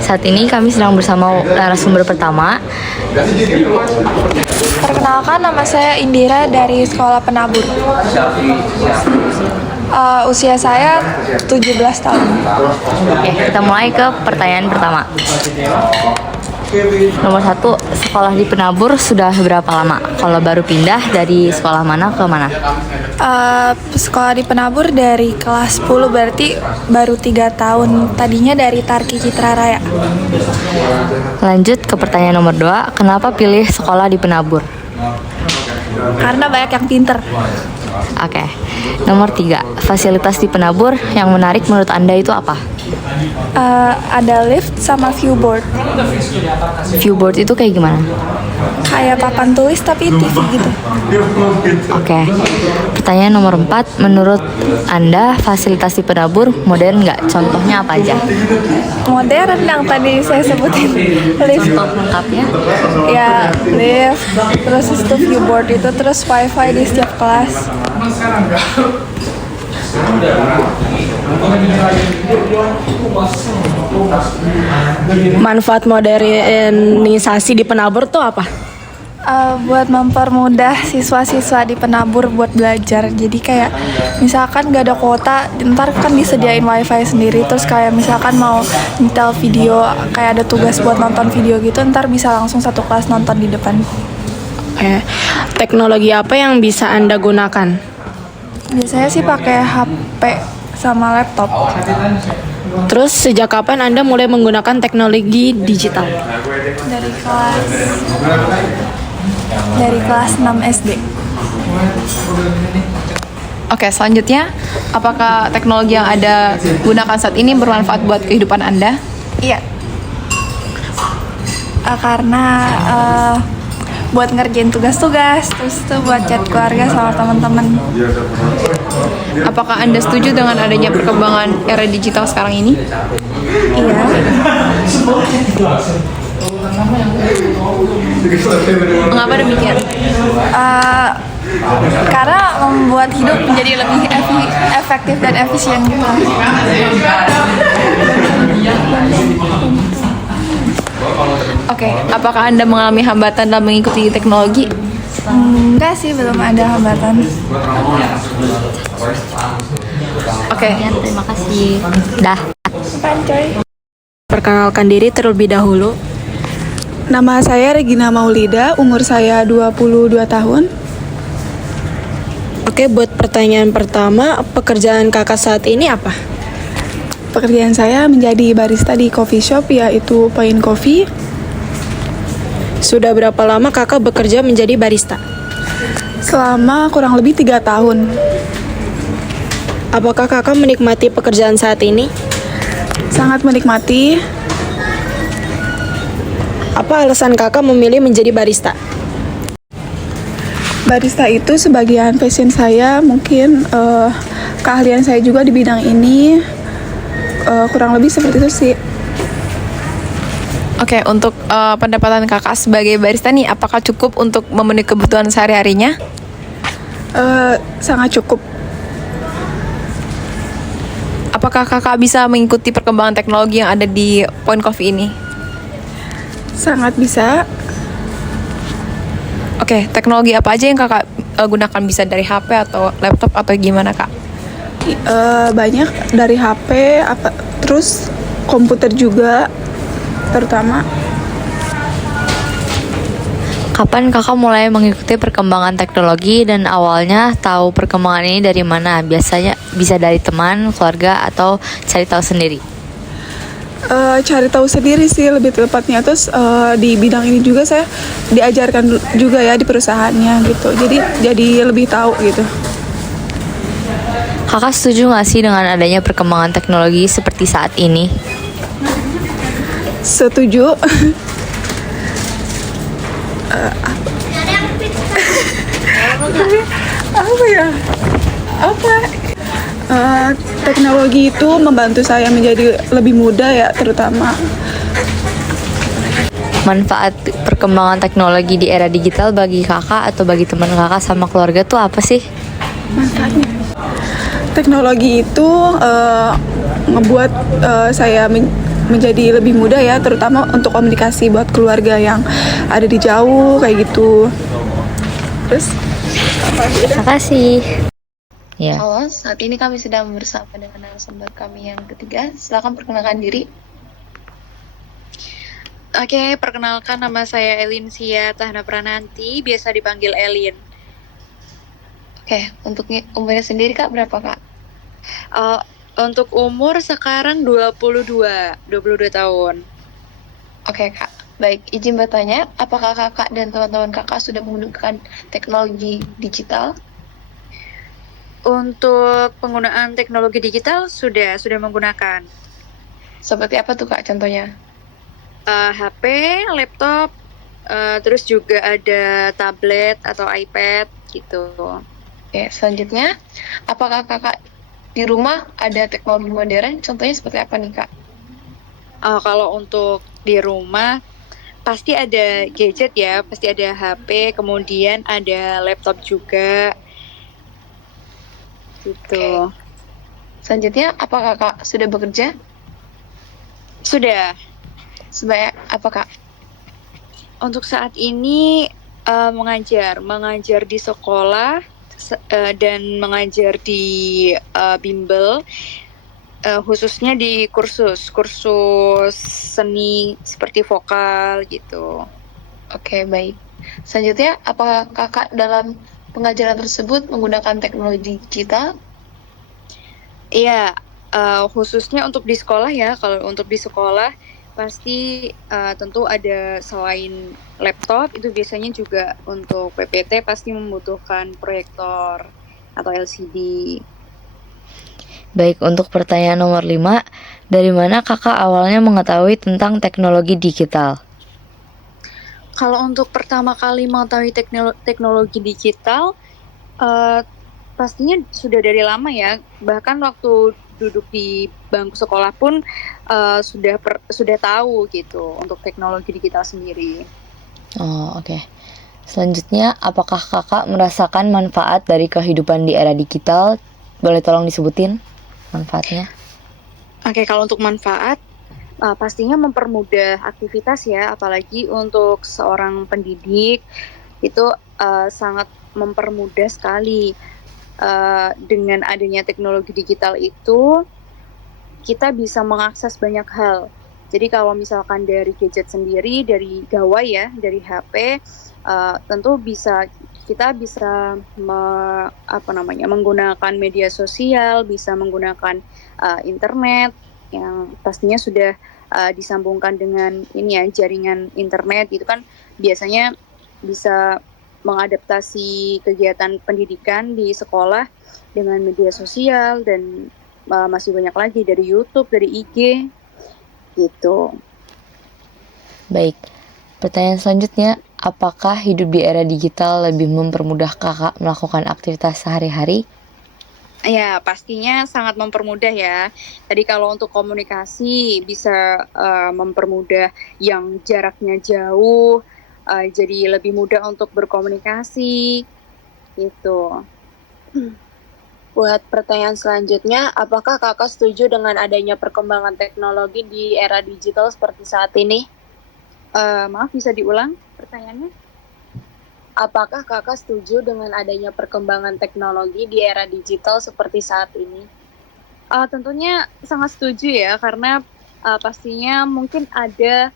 Saat ini kami sedang bersama narasumber pertama. Perkenalkan, nama saya Indira dari Sekolah Penabur. Usia saya 17 tahun. Oke, kita mulai ke pertanyaan pertama. Nomor 1, sekolah di Penabur sudah berapa lama? Kalau baru pindah dari sekolah mana ke mana? Sekolah di Penabur dari kelas 10, berarti baru 3 tahun. Tadinya dari Tarki Citra Raya. Lanjut ke pertanyaan nomor 2, kenapa pilih sekolah di Penabur? Karena banyak yang pinter. Oke, nomor 3, fasilitas di Penabur yang menarik menurut Anda itu apa? Ada lift sama viewboard. Viewboard itu kayak gimana? Kayak papan tulis tapi TV gitu. Oke, pertanyaan nomor 4, menurut Anda fasilitas di Penabur modern nggak? Contohnya apa aja? Modern yang tadi saya sebutin. Lift. Contoh lengkapnya? Ya, lift. Terus itu viewboard itu, terus wifi di setiap kelas. Manfaat modernisasi di Penabur tuh apa? Buat mempermudah siswa-siswa di Penabur buat belajar. Jadi kayak misalkan gak ada kuota, ntar kan disediain wifi sendiri. Terus kayak misalkan mau nyetel video, kayak ada tugas buat nonton video gitu, ntar bisa langsung satu kelas nonton di depan. Teknologi apa yang bisa Anda gunakan? Biasanya sih pakai HP sama laptop. Terus sejak kapan Anda mulai menggunakan teknologi digital? Dari kelas 6 SD. Oke, selanjutnya, apakah teknologi yang Anda gunakan saat ini bermanfaat buat kehidupan Anda? Iya. Karena buat ngerjain tugas-tugas, terus itu buat chat keluarga sama teman-teman. Apakah Anda setuju dengan adanya perkembangan era digital sekarang ini? Iya. Mengapa demikian? Karena membuat hidup menjadi lebih efektif dan efisien gitu. Oke, apakah Anda mengalami hambatan dalam mengikuti teknologi? Enggak sih, belum ada hambatan. Oke, Terima kasih. Dah. Pancoy. Perkenalkan diri terlebih dahulu. Nama saya Regina Maulida, umur saya 22 tahun. Oke, buat pertanyaan pertama, pekerjaan kakak saat ini apa? Pekerjaan saya menjadi barista di coffee shop, yaitu Point Coffee. Sudah berapa lama kakak bekerja menjadi barista? Selama kurang lebih 3 tahun. Apakah kakak menikmati pekerjaan saat ini? Sangat menikmati. Apa alasan kakak memilih menjadi barista? Barista itu sebagian passion saya, mungkin keahlian saya juga di bidang ini. Kurang lebih seperti itu sih. Oke, untuk pendapatan kakak sebagai barista nih, apakah cukup untuk memenuhi kebutuhan sehari-harinya? Sangat cukup. Apakah kakak bisa mengikuti perkembangan teknologi yang ada di Point Coffee ini? Sangat bisa. Oke, teknologi apa aja yang kakak gunakan? Bisa dari HP atau laptop atau gimana kak? Banyak dari HP, terus komputer juga, terutama. Kapan kakak mulai mengikuti perkembangan teknologi dan awalnya tahu perkembangan ini dari mana? Biasanya bisa dari teman, keluarga, atau cari tahu sendiri? Cari tahu sendiri sih lebih tepatnya. Terus di bidang ini juga saya diajarkan juga ya di perusahaannya gitu. Jadi lebih tahu gitu. Kakak setuju nggak sih dengan adanya perkembangan teknologi seperti saat ini? Setuju. Apa ya? Teknologi itu membantu saya menjadi lebih mudah ya, terutama. Manfaat perkembangan teknologi di era digital bagi kakak atau bagi teman kakak sama keluarga tuh apa sih? Manfaatnya. Teknologi itu ngebuat saya menjadi lebih mudah ya, terutama untuk komunikasi buat keluarga yang ada di jauh kayak gitu. Terus Terima kasih. Ya. Halo, saat ini kami sedang bersama dengan narasumber kami yang ketiga. Silakan perkenalkan diri. Oke, perkenalkan nama saya Elin Sia Tahna Prananti, biasa dipanggil Elin. Oke, untuk umurnya sendiri Kak berapa Kak? Untuk umur sekarang 22 tahun. Oke Kak, baik izin bertanya, apakah Kakak dan teman-teman Kakak sudah menggunakan teknologi digital? Untuk penggunaan teknologi digital sudah menggunakan Seperti apa tuh Kak contohnya? HP, laptop, terus juga ada tablet atau iPad gitu. Oke, selanjutnya, apakah Kakak di rumah ada teknologi modern? Contohnya seperti apa nih Kak? Kalau untuk di rumah pasti ada gadget ya, pasti ada HP, kemudian ada laptop juga gitu. Selanjutnya, apakah Kak sudah bekerja? Sudah. Sebanyak apa Kak? Untuk saat ini mengajar di sekolah dan mengajar di bimbel, khususnya di kursus seni seperti vokal gitu. Oke, baik. Selanjutnya, apakah Kakak dalam pengajaran tersebut menggunakan teknologi digital? Iya, khususnya untuk di sekolah ya. Kalau untuk di sekolah pasti tentu ada selain laptop, itu biasanya juga untuk PPT pasti membutuhkan proyektor atau LCD. Baik, untuk pertanyaan nomor 5, dari mana kakak awalnya mengetahui tentang teknologi digital? Kalau untuk pertama kali mengetahui teknologi digital, pastinya sudah dari lama ya. Bahkan waktu duduk di bangku sekolah pun sudah tahu gitu untuk teknologi digital sendiri. Oh, oke. Selanjutnya, apakah kakak merasakan manfaat dari kehidupan di era digital? Boleh tolong disebutin manfaatnya? Oke, kalau untuk manfaat, pastinya mempermudah aktivitas ya, apalagi untuk seorang pendidik itu sangat mempermudah sekali. Dengan adanya teknologi digital itu, kita bisa mengakses banyak hal. Jadi kalau misalkan dari gadget sendiri, dari gawai ya, dari HP, tentu kita bisa menggunakan media sosial, bisa menggunakan internet yang pastinya sudah disambungkan dengan ini ya, jaringan internet itu kan biasanya bisa mengadaptasi kegiatan pendidikan di sekolah dengan media sosial dan masih banyak lagi dari YouTube, dari IG gitu. Baik, pertanyaan selanjutnya, apakah hidup di era digital lebih mempermudah kakak melakukan aktivitas sehari-hari? Ya, pastinya sangat mempermudah ya. Tadi kalau untuk komunikasi bisa mempermudah yang jaraknya jauh, jadi lebih mudah untuk berkomunikasi gitu. Buat pertanyaan selanjutnya, apakah kakak setuju dengan adanya perkembangan teknologi di era digital seperti saat ini? Maaf, bisa diulang pertanyaannya? Apakah kakak setuju dengan adanya perkembangan teknologi di era digital seperti saat ini? Tentunya sangat setuju ya, karena pastinya mungkin ada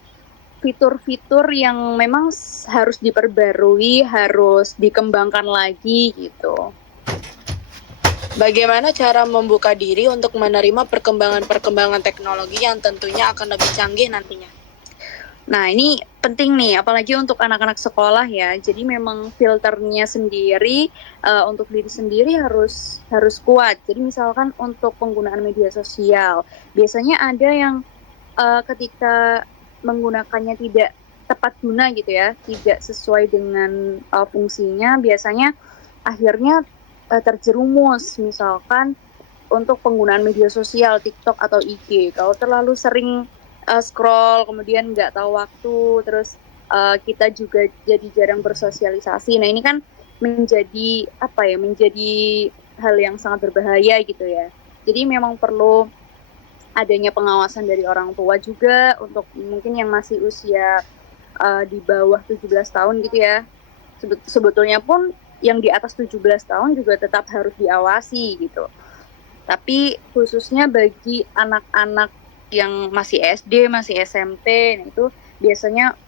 fitur-fitur yang memang harus diperbarui, harus dikembangkan lagi gitu. Bagaimana cara membuka diri untuk menerima perkembangan-perkembangan teknologi yang tentunya akan lebih canggih nantinya? Nah, ini penting nih, apalagi untuk anak-anak sekolah ya. Jadi memang filternya sendiri untuk diri sendiri harus kuat. Jadi misalkan untuk penggunaan media sosial, biasanya ada yang ketika menggunakannya tidak tepat guna gitu ya, tidak sesuai dengan fungsinya, biasanya akhirnya terjerumus misalkan untuk penggunaan media sosial TikTok atau IG. Kalau terlalu sering scroll kemudian nggak tahu waktu, terus kita juga jadi jarang bersosialisasi. Nah, ini kan menjadi menjadi hal yang sangat berbahaya gitu ya. Jadi memang perlu adanya pengawasan dari orang tua juga untuk mungkin yang masih usia di bawah 17 tahun gitu ya. Sebetulnya pun yang di atas 17 tahun juga tetap harus diawasi gitu. Tapi khususnya bagi anak-anak yang masih SD, masih SMP, nah itu biasanya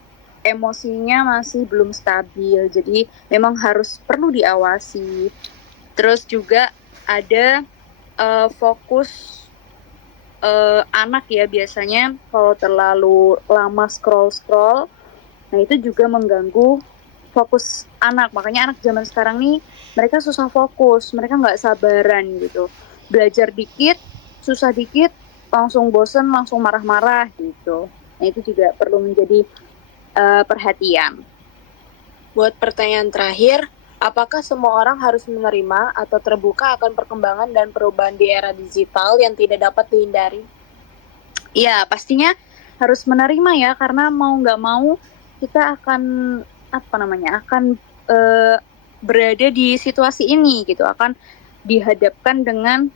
emosinya masih belum stabil. Jadi memang perlu diawasi. Terus juga ada fokus anak ya, biasanya kalau terlalu lama scroll, nah itu juga mengganggu fokus anak. Makanya anak zaman sekarang nih mereka susah fokus, mereka nggak sabaran gitu. Belajar dikit, susah dikit, langsung bosen, langsung marah-marah gitu. Nah itu juga perlu menjadi perhatian. Buat pertanyaan terakhir, apakah semua orang harus menerima atau terbuka akan perkembangan dan perubahan di era digital yang tidak dapat dihindari? Iya, pastinya harus menerima ya, karena mau nggak mau kita akan berada di situasi ini gitu, akan dihadapkan dengan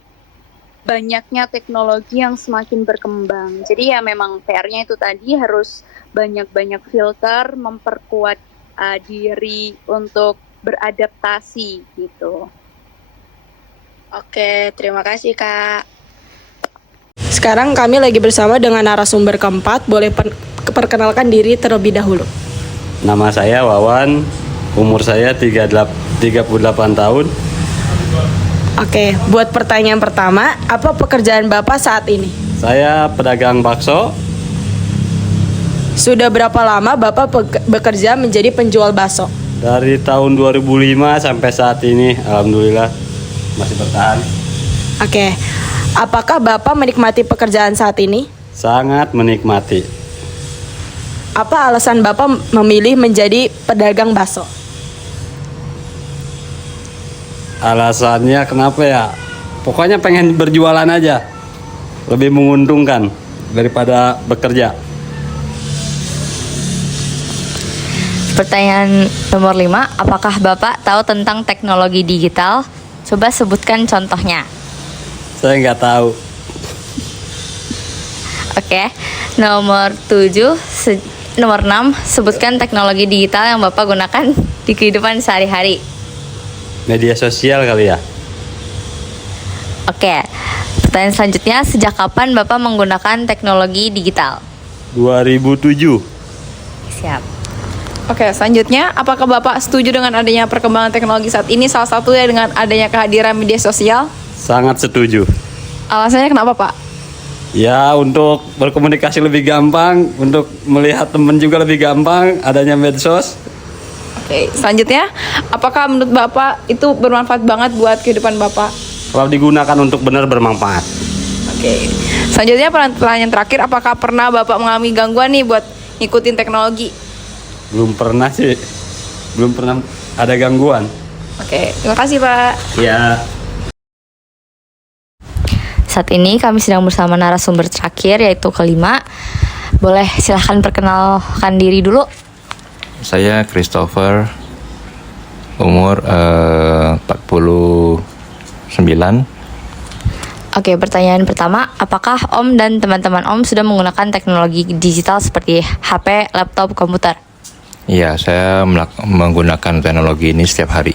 banyaknya teknologi yang semakin berkembang. Jadi ya memang PR-nya itu tadi harus banyak-banyak filter, memperkuat diri untuk beradaptasi gitu. Oke, terima kasih Kak. Sekarang kami lagi bersama dengan narasumber keempat. Boleh perkenalkan diri terlebih dahulu. Nama saya Wawan, umur saya 38 tahun. Oke, buat pertanyaan pertama, apa pekerjaan Bapak saat ini? Saya pedagang bakso. Sudah berapa lama Bapak bekerja menjadi penjual bakso? Dari tahun 2005 sampai saat ini, alhamdulillah masih bertahan. Oke, apakah Bapak menikmati pekerjaan saat ini? Sangat menikmati. Apa alasan Bapak memilih menjadi pedagang bakso? Alasannya kenapa ya? Pokoknya pengen berjualan aja. Lebih menguntungkan daripada bekerja. Pertanyaan nomor 5, apakah Bapak tahu tentang teknologi digital? Coba sebutkan contohnya. Saya nggak tahu. Oke, nomor 6, sebutkan teknologi digital yang Bapak gunakan di kehidupan sehari-hari. Media sosial kali ya? Oke, pertanyaan selanjutnya, sejak kapan Bapak menggunakan teknologi digital? 2007. Siap. Oke, selanjutnya, apakah Bapak setuju dengan adanya perkembangan teknologi saat ini, salah satunya dengan adanya kehadiran media sosial? Sangat setuju. Alasannya kenapa, Pak? Ya, untuk berkomunikasi lebih gampang, untuk melihat teman juga lebih gampang, adanya medsos. Oke, selanjutnya, apakah menurut Bapak itu bermanfaat banget buat kehidupan Bapak? Kalau digunakan untuk benar bermanfaat. Oke, selanjutnya pertanyaan terakhir, apakah pernah Bapak mengalami gangguan nih buat ngikutin teknologi? Belum pernah sih. Belum pernah ada gangguan. Oke, terima kasih Pak. Ya. Saat ini kami sedang bersama narasumber terakhir, yaitu kelima. Boleh silahkan perkenalkan diri dulu. Saya Christopher, umur 49. Oke, pertanyaan pertama, apakah Om dan teman-teman Om sudah menggunakan teknologi digital seperti HP, laptop, komputer? Iya, saya menggunakan teknologi ini setiap hari.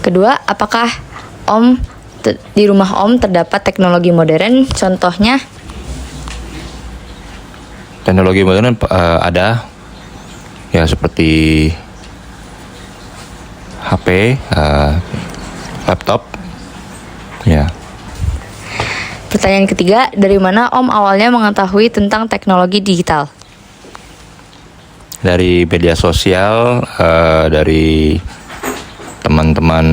Kedua, apakah di rumah Om terdapat teknologi modern? Contohnya? Teknologi modern ada, ya seperti HP, laptop, ya. Pertanyaan ketiga, dari mana Om awalnya mengetahui tentang teknologi digital? Dari media sosial, dari teman-teman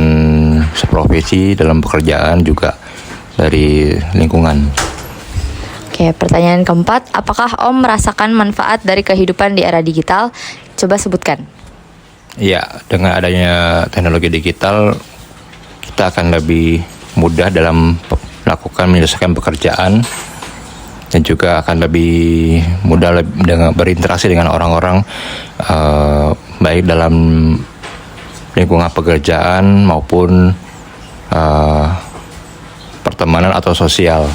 seprofesi dalam pekerjaan, juga dari lingkungan. Oke, pertanyaan keempat, apakah Om merasakan manfaat dari kehidupan di era digital? Coba sebutkan. Ya, dengan adanya teknologi digital, kita akan lebih mudah dalam menyelesaikan pekerjaan, dan juga akan lebih mudah dengan berinteraksi dengan orang-orang, baik dalam lingkungan pekerjaan maupun pertemanan atau sosial.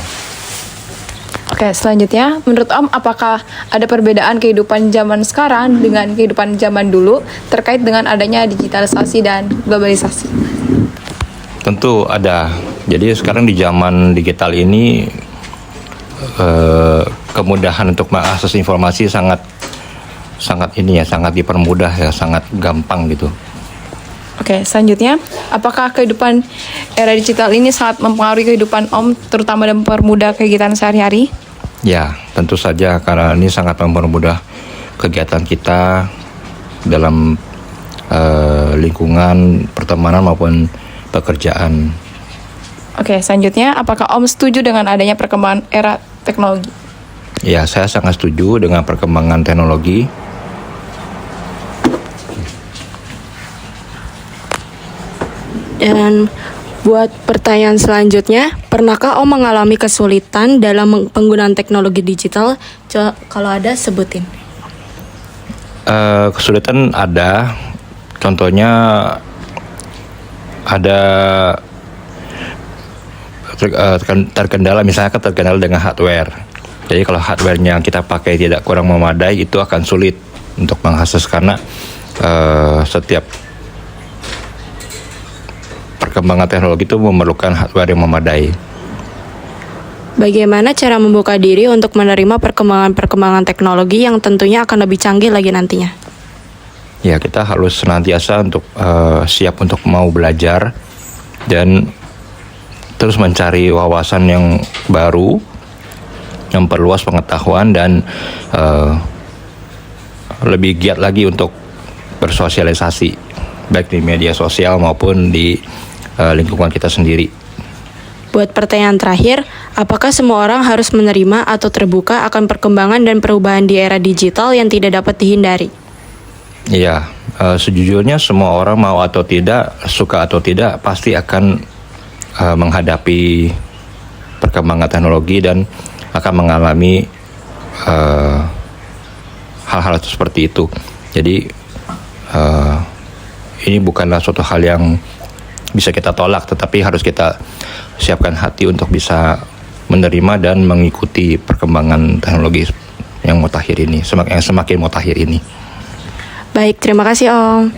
Oke, selanjutnya, menurut Om, apakah ada perbedaan kehidupan zaman sekarang dengan kehidupan zaman dulu terkait dengan adanya digitalisasi dan globalisasi? Tentu ada. Jadi sekarang di zaman digital ini kemudahan untuk mengakses informasi sangat dipermudah ya, sangat gampang gitu. Oke, selanjutnya, apakah kehidupan era digital ini sangat mempengaruhi kehidupan Om, terutama dan mempermudah kegiatan sehari-hari? Ya, tentu saja karena ini sangat mempermudah kegiatan kita dalam lingkungan pertemanan maupun pekerjaan. Oke, selanjutnya, apakah Om setuju dengan adanya perkembangan era teknologi? Ya, saya sangat setuju dengan perkembangan teknologi. Dan buat pertanyaan selanjutnya, pernahkah Om mengalami kesulitan dalam penggunaan teknologi digital? Kalau ada, sebutin. Kesulitan ada, contohnya ada terkendala, misalnya terkendala dengan hardware. Jadi kalau hardware-nya kita pakai tidak kurang memadai, itu akan sulit untuk mengakses karena setiap perkembangan teknologi itu memerlukan hardware yang memadai. Bagaimana cara membuka diri untuk menerima perkembangan teknologi yang tentunya akan lebih canggih lagi nantinya? Ya, kita harus senantiasa untuk siap untuk mau belajar dan terus mencari wawasan yang baru, memperluas pengetahuan dan lebih giat lagi untuk bersosialisasi, baik di media sosial maupun di lingkungan kita sendiri. Buat pertanyaan terakhir, apakah semua orang harus menerima atau terbuka akan perkembangan dan perubahan di era digital yang tidak dapat dihindari? Iya, sejujurnya semua orang mau atau tidak, suka atau tidak, pasti akan menghadapi perkembangan teknologi dan akan mengalami hal-hal seperti itu. Jadi ini bukanlah suatu hal yang bisa kita tolak, tetapi harus kita siapkan hati untuk bisa menerima dan mengikuti perkembangan teknologi yang mutakhir ini, semakin mutakhir ini. Baik, terima kasih Om.